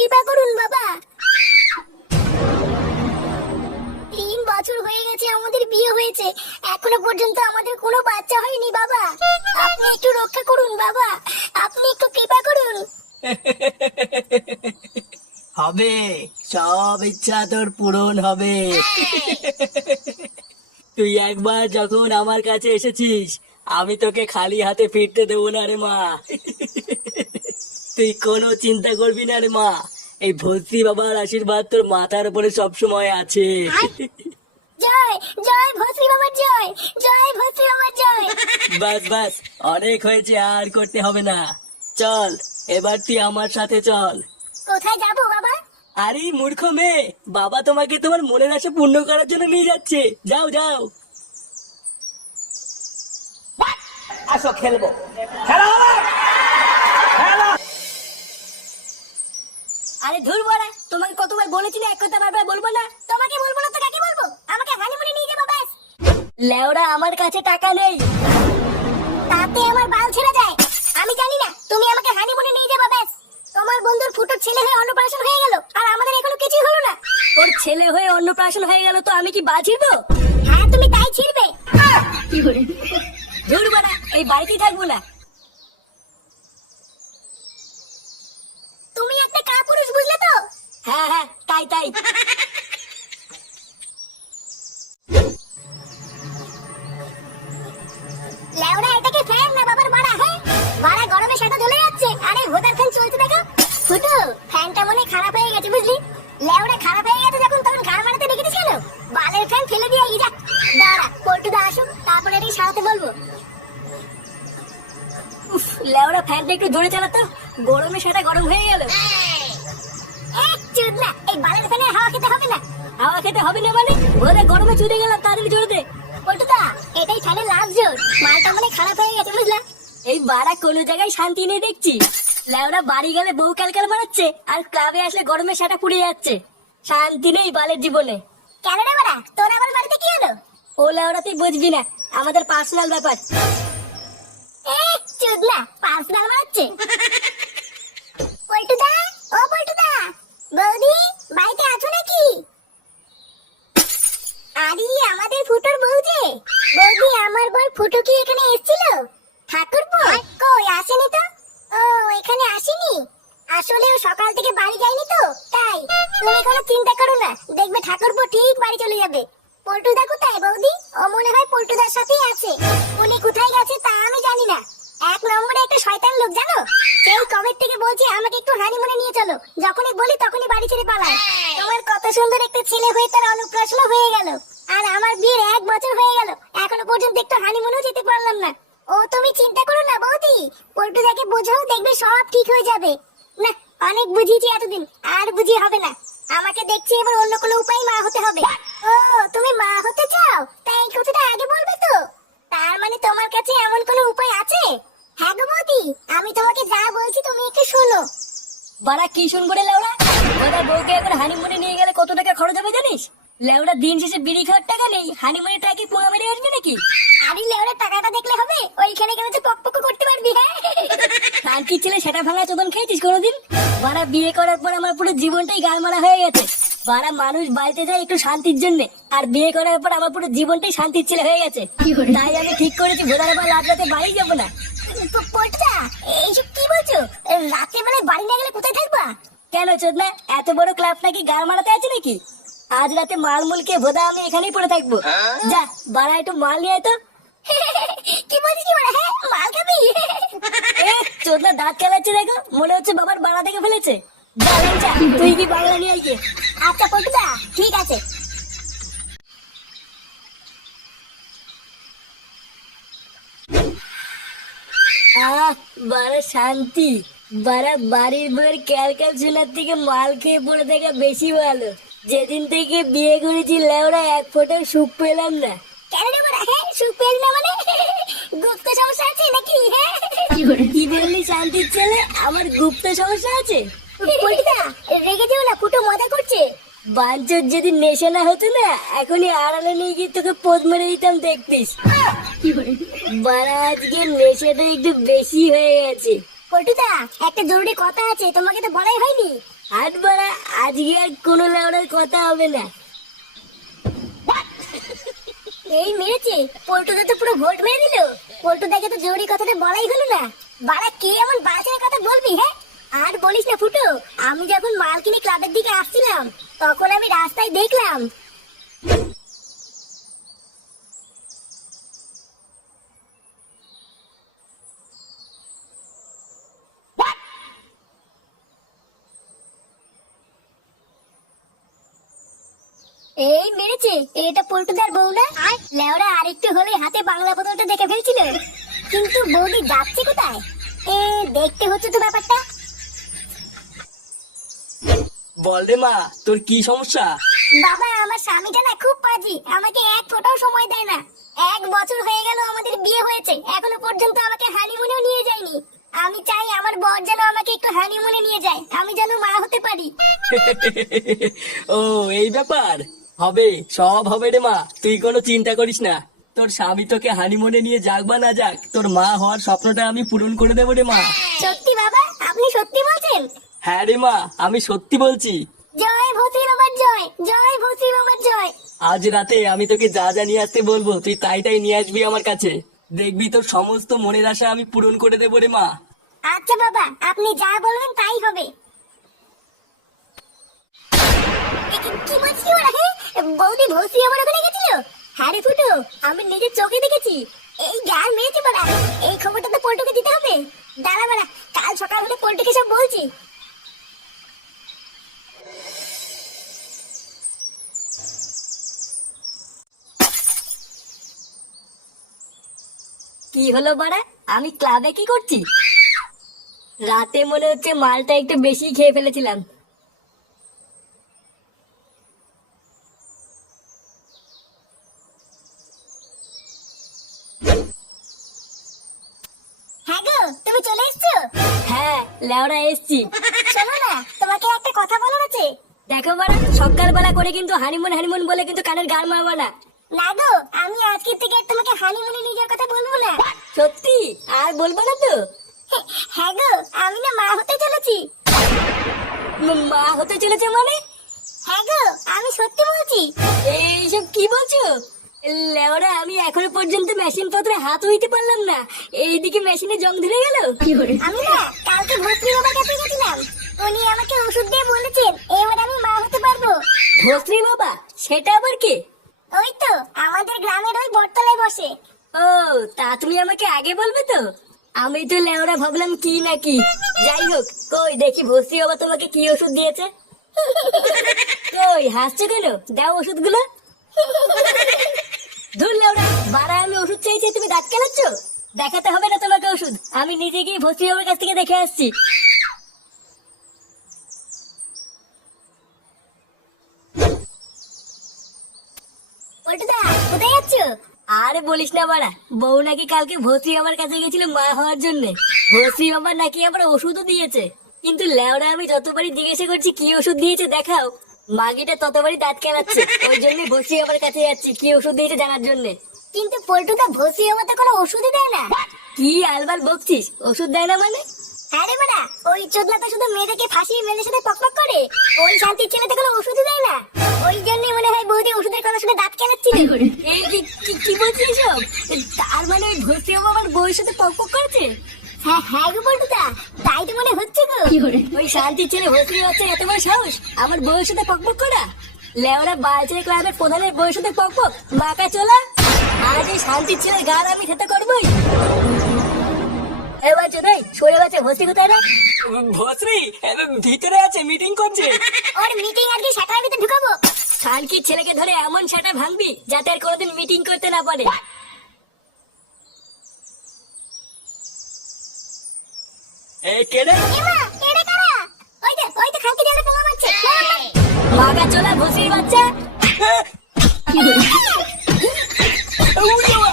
কৃপা করুন বাবা। 3 বছর হয়ে গেছে আমাদের বিয়ে হয়েছে, এখনো পর্যন্ত আমাদের কোনো বাচ্চা হয়নি বাবা। আপনি একটু রক্ষা করুন বাবা, আপনি একটু কৃপা করুন। হবে, সব ইচ্ছা তোর পূরণ হবে। তুই একবার যখন আমার কাছে এসেছিস, আমি তোকে খালি হাতে ফিরতে দেবো না রে মা। তুই কোনো চিন্তা করবি না রে মা, এই ভর্তি বাবার আশীর্বাদ তোর মাথার উপরে সবসময় আছে। জয় জয় ভস্রী বাবার জয়, জয় ভস্রী বাবার জয়। বাস বাস, অনেক হয়েছে, আর করতে হবে না। চল এবার তুই আমার সাথে চল। কোথায় যাবো বাবা? আরে মূর্খ মেয়ে, বাবা তোমাকে তোমার মনের আশা পূর্ণ করার জন্য নিয়ে যাচ্ছে। যাও যাও। আসো খেলবো, খেলা হবে, খেলা। আরে ধুর বড়া, তোমাকে কতবার বলেছি না এক কথা বারবার বলবো না। তোমাকে বলবো না তো কাকে বলবো? আমাকে হানিমুনে নিয়ে যাবো ব্যাস। লেওড়া, আমার কাছে টাকা নেই। তাতে আমার বাল ছেড়ে যায়। আমি জানি না, তুমি আমাকে হানিমুনে নিয়ে যাবো ব্যাস। তোমার বন্ধুর ফুটোর ছেলে হয়ে অন্নপ্রাশন হয়ে গেল, আর আমাদের এখনো কিছুই হলো না। ওর ছেলে হয়ে অন্নপ্রাশন হয়ে গেল তো আমি কি বাঁচিব? হ্যাঁ তুমি তাই ছিড়বে। ধুর বাড়া, এই বাড়িতেই থাকবো না। তুমি একটা কাপুরুষ, বুঝলে তো? হ্যাঁ হ্যাঁ, তাই তাই। লেওড়া, এটাকে ফ্যান না বাবার বাড়া? হ্যাঁ বাড়া, গরমে সেটা জ্বলে যাচ্ছে। আরে ভোদার ফ্যান চলছে দেখো। ফুটু, ফ্যানটা মনে হয় খারাপ হয়ে গেছে বুঝলি। লেওড়া, খারাপ হয়ে গেছে যখন তখন ঘাড় মারাতে রেখেছিস কেন? বালের ফ্যান ফেলে দিয়ে যা। দাঁড়া পল্টুদা আসুক, তারপরে এটাই সারাতে বলবো। উফ, লেওড়া, ফ্যানটা একটু জোরে চালাতো, গরমে সেটা গরম হয়ে গেল। চুদ না, এই বালের ফ্যানে হাওয়া খেতে হবে না। হাওয়া খেতে হবে না মানে? ওরে গরমে চুদে গেলাম, তাড়াতাড়ি জোরে দে। পল্টুদা, এটাই ফ্যানের লাস্ট জোর। মালটা মানে খারাপ হয়ে গেছে বুঝলা। এই বাড়া কোনো জায়গায় শান্তি নেই দেখছি। লেওড়া, বাড়ি গেলে বউ ক্যালকাল মারাচ্ছে, আর ক্লাবে আসলে গরমে সেটা পুড়ে যাচ্ছে। শান্তি নেই বালের জীবনে। কেন রে বাড়া, তোর আবার বাড়িতে কি হলো? ও লেওড়া, তুই বুঝবি না, আমাদের পার্সোনাল ব্যাপার। চুদ না, পার্সোনাল মারছে। পল্টুদা, ও পল্টুদা, বৌদি বাড়িতে আছো নাকি? আরে আমাদের ফুটোর বউ যে। বৌদি, আমার বর ফুটো কি এখানে এসেছিল? ঠাকুরপো কই আসেনি তো। ও এখানে আসেনি? আসলে ও সকাল থেকে বাড়ি যায়নি তো তাই। তুমি কোনো চিন্তা করো না, দেখবে ঠাকুরপো ঠিক বাড়ি চলে যাবে। পল্টুদা কোথায় বৌদি? ও মনে হয় পল্টুদার সাথেই আছে। উনি কোথায় গেছে তা আমি জানি না। 1 নম্বরে একটা শয়তান লোক জানো, সেই কবে থেকে বলছে আমাকে একটু হানিমুনে নিয়ে চলো, যখনই বলি তখনই বাড়ি ছেড়ে পালায়। তোমার কত সুন্দর একটা ছেলে হয়ে তার অন্নপ্রাশন হয়ে গেল, আর আমার বিয়ের 1 বছর হয়ে গেল, এখনো পর্যন্ত একটু হানিমুনেও যেতে পারলাম না। ও তুমি চিন্তা করো না বৌদি, পল্টুদাকে বোঝাও, দেখবে সব ঠিক হয়ে যাবে। না, অনেক বুঝিয়েছি এতদিন, আর বুঝিয়ে হবে না। আমাকে দেখছি এবার অন্য কোনো উপায় মা হতে হবে। ও তুমি মা হতে চাও, তাই এই কথাটা আগে বলবে তো। তার মানে তোমার কাছে এমন কোনো উপায় আছে? হ্যাঁ গো বৌদি, আমি তোমাকে যা বলছি তুমি একটু শোনো। বাড়া, কি শুনবো রে লেওড়া? ওদের বউকে একবার হানিমুনে নিয়ে গেলে কত টাকা খরচ হবে জানিস? লেওড়া, দিন শেষে বিড়ি খাওয়ার টাকা নেই, হানিমুনে টাকা কি পোঙা মেরে আসবে নাকি? আরে লেওড়া, টাকাটা দেখলে হবে? ওইখানে গেলে তো পক করতে পারবি। হ্যাঁ তার কি ছেলে সেটা ভাঙা চোদন খেয়েছিস কোনোদিন? বাড়া, বিয়ে করার পর আমার পুরো জীবনটাই গাল মারা হয়ে গেছে। বাড়া, মানুষ বাড়িতে যায় একটু শান্তির জন্য, আর বিয়ে করার পর আমার পুরো জীবনটাই শান্তির ছেলে হয়ে গেছে। তাই আমি ঠিক করেছি ভোদার আবার রাত রাতে বাড়ি যাবো না। পল্টুদা, এইসব কি বলছো? রাতে বেলায় বাড়ি না গেলে কোথায় থাকবা? কেন চোদনা, এত বড় ক্লাব নাকি গাল মারাতে আছে নাকি? আজ রাতে মালমুল কে ভোদা আমি এখানেই পড়ে থাকবো। যা বাড়া, একটু মাল নিয়ে আয় তো। কি বলছিস কি বলে? হ্যাঁ মাল খাবি? চোদনা দাঁত খেলাচ্ছে দেখো, মনে হচ্ছে বাবার বাড়া দেখে ফেলেছে। যা ল্যাংচা, তুই কি বাংলা নিয়ে আয় গিয়ে। আচ্ছা পল্টুদা, ঠিক আছে। বাড়া শান্তি। বাড়া, বাড়ির বউয়ের ক্যালকাল শোনার থেকে মাল খেয়ে পড়ে থাকা বেশি ভালো। যেদিন থেকে বিয়ে করেছি লেওড়া, এক ফোঁটাও সুখ পেলাম না। কেন রে বড়া? হ্যাঁ সুখ পেলি না মানে? গুপ্ত সমস্যা আছে নাকি? হ্যাঁ কি বললি শান্তির ছেলে? আমার গুপ্ত সমস্যা আছে? পল্টুদা, রেগে যেও না, ফুটো মজা করছে। বাঞ্চর যদি নেশা না হতো না, এখনই আড়ালে নিয়ে গিয়ে তোকে পোদ মেরে দিতাম, দেখতিস। বাড়া, আজকে নেশাটা একটু বেশি হয়ে গেছে। পল্টুদা, একটা জরুরি কথা আছে, তোমাকে তো বলাই হয়নি। আজ বাড়া, আজকে আর কোনো লেওড়ার কথা হবে না। এই মেরেছে, পল্টুদা তো পুরো ভোট মেরে দিল। পল্টুদাকে তো জরুরি কথাটা বলাই হলো না। বাড়া কে এমন বাজে কথা বলবি? হ্যাঁ, আর বলিস না ফুটো, আমি যখন মাল কিনে ক্লাবের দিকে আসছিলাম তখন আমি রাস্তায় দেখলাম এই মেরেছে, এটা পল্টুদার বউ না? লেওরা আরেকটু হলে হাতে বাংলা বোতলটা দেখে ফেলছিল। কিন্তু বৌদি যাচ্ছে কোথায়? দেখতে হচ্ছে তো ব্যাপারটা। বল রে মা, তোর কি সমস্যা? বাবা, আমার স্বামীটা না খুব পাজি, আমাকে এক ফোঁটাও সময় দেয় না। 1 বছর হয়ে গেল আমাদের বিয়ে হয়েছে, এখনো পর্যন্ত আমাকে হানিমুনেও নিয়ে যায়নি। আমি চাই আমার বর যেন আমাকে একটু হানিমুনে নিয়ে যায়, আমি যেন মা হতে পারি। ও এই ব্যাপার, হবে, সব হবে রে মা, তুই কোনো চিন্তা করিস না। তোর স্বামী তোকে হানিমুনে নিয়ে যাক বা না যাক, তোর মা হওয়ার স্বপ্নটা আমি পূরণ করে দেবো রে মা। সত্যি বাবা? আপনি সত্যি বলছেন? হ্যাঁ রে মা, আমি সত্যি বলছি। জয় ভূতি বাবার জয়, জয় ভূতি বাবার জয়। আজ রাতে আমি তোকে যা যা নিয়ে আসতে বলবো তুই তাই তাই নিয়ে আসবি আমার কাছে। দেখবি তোর সমস্ত মনের আশা আমি পূরণ করে দেবো রে মা। আচ্ছা বাবা, আপনি যা বলবেন তাই হবে। কি বলছিস ওরা? বৌদি ভর্তি আমার ওখানে গেছিল? হ্যাঁ রে ফুটো, আমি নিজের চোখে দেখেছি। এই গান মেরেছে বাড়া, এই খবরটা তো পল্টুকে দিতে হবে। দাঁড়া বাড়া, কাল সকাল হলে পল্টুকে সব বলছি। কি হলো বাড়া, আমি ক্লাবে কি করছি? রাতে মনে হচ্ছে মালটা একটু বেশি খেয়ে ফেলেছিলাম। হ্যাঁ গো, তুমি চলে এসছো? হ্যাঁ লেওড়া এসছি। শোনো না, তোমাকে একটা কথা বলার আছে। দেখো বাড়া, সকালবেলা করে কিন্তু হানিমুন হানিমুন বলে কিন্তু কানের গান মারবা না। না গো, আমি আজকে থেকে আর তোমাকে হানিমুনে নিয়ে যাওয়ার কথা বলবো না। সত্যি আর বলবো না তো? হ্যাঁ গো, আমি না মা হতে চলেছি। মা হতে চলেছে মানে? হ্যাঁ গো, আমি সত্যি বলছি। এইসব কি বলছো? লেওরা, আমি এখনো পর্যন্ত মেশিন পত্রে হাত হইতে পারলাম না, এইদিকে মেশিনে জং ধরে গেল। আমি না কালকে ভর্তি বাবার কাছে গেছিলাম, উনি আমাকে ওষুধ দিয়ে বলেছেন এবার আমি মা হতে পারবো। ভস্রী বাবা? সেটা আবার কে? ওই তো আমাদের গ্রামের ওই বটতলায় বসে। ও, তা তুমি আমাকে আগে বলবে তো? আমি তো লেওরা ভাবলাম কি না কি। যাই হোক, কই দেখি ভস্রী বাবা তোমাকে কি ওষুধ দিয়েছে। কই হাসছো কেন? দাও ওষুধগুলো। ধুর লেওরা, বাড়া আমি ওষুধ চাইছি, তুমি দাঁত কেলাচ্ছ? দেখাতে হবে না তোমাকে ওষুধ, আমি নিজে গিয়ে ভস্রী বাবার কাছ থেকে দেখে আসছি। পল্টুদা, কোথায় যাচ্ছ? আরে বলিস না বাড়া, বউ নাকি কালকে ভস্রী বাবার কাছে গেছিল মা হওয়ার জন্য। ভস্রী বাবা নাকি আবার ওষুধও দিয়েছে, কিন্তু লেওরা আমি যতবারই জিজ্ঞাসা করছি কি ওষুধ দিয়েছে দেখাও, মাগিটা ততবারই দাঁত কেলাচ্ছে। ওই জন্যই ভস্রী বাবার কাছে যাচ্ছি কি ওষুধ দিয়েছে জানার জন্য। কিন্তু পল্টুদা, ভর্তি বাবা তো কোনো ওষুধই দেয় না। কি আলবাল বকছিস? ওষুধ দেয় না মানে? হ্যাঁ রে বাড়া, ওই চোদনা তো শুধু মেয়েদেরকে ফাঁসিয়ে মেয়েদের সাথে পকপক করে, ওই শান্তির ছেলেতে কোনো ওষুধই দেয় না। ওই জন্যই মনে হয় বৌদি ওষুধের কথা শুনে দাঁত কেলাচ্ছিল। এই কি বলছিস সব? তার মানে ওই ভস্রী বাবা আমার বউয়ের সাথে পকপক করেছে? হ্যাঁ হ্যাঁ গো পল্টুদা, তাই তো মনে হচ্ছে গো। ওই শান্তির ছেলে ভস্রী হচ্ছে এত বড় সাহস আমার বউয়ের সাথে পকপক করা? লেওরা বালছেলে ক্লাবের প্রধানের বউয়ের সাথে পকপক, মাকা চলা। আজ এই শান্তির ছেলের গান আমি খেতে করবোই। এবার চোদাই সরে গেছে, ভস্রী কোথায় না? ভস্রী ভিতরে আছে, মিটিং করছে। ওর মিটিং আজকে সেটার ভিতরে ঢুকাবো। শানকির ছেলেকে ধরে এমন সেটা ভাঙবি যাতে আর কোনোদিন মিটিং করতে না পারে। এই কেড়ে এমা, এরে কারা? ওই তো খানকি জালে পোঙা মারছে। মাকা চলা ভস্রীর বাচ্চা। উড়ে যাওয়া।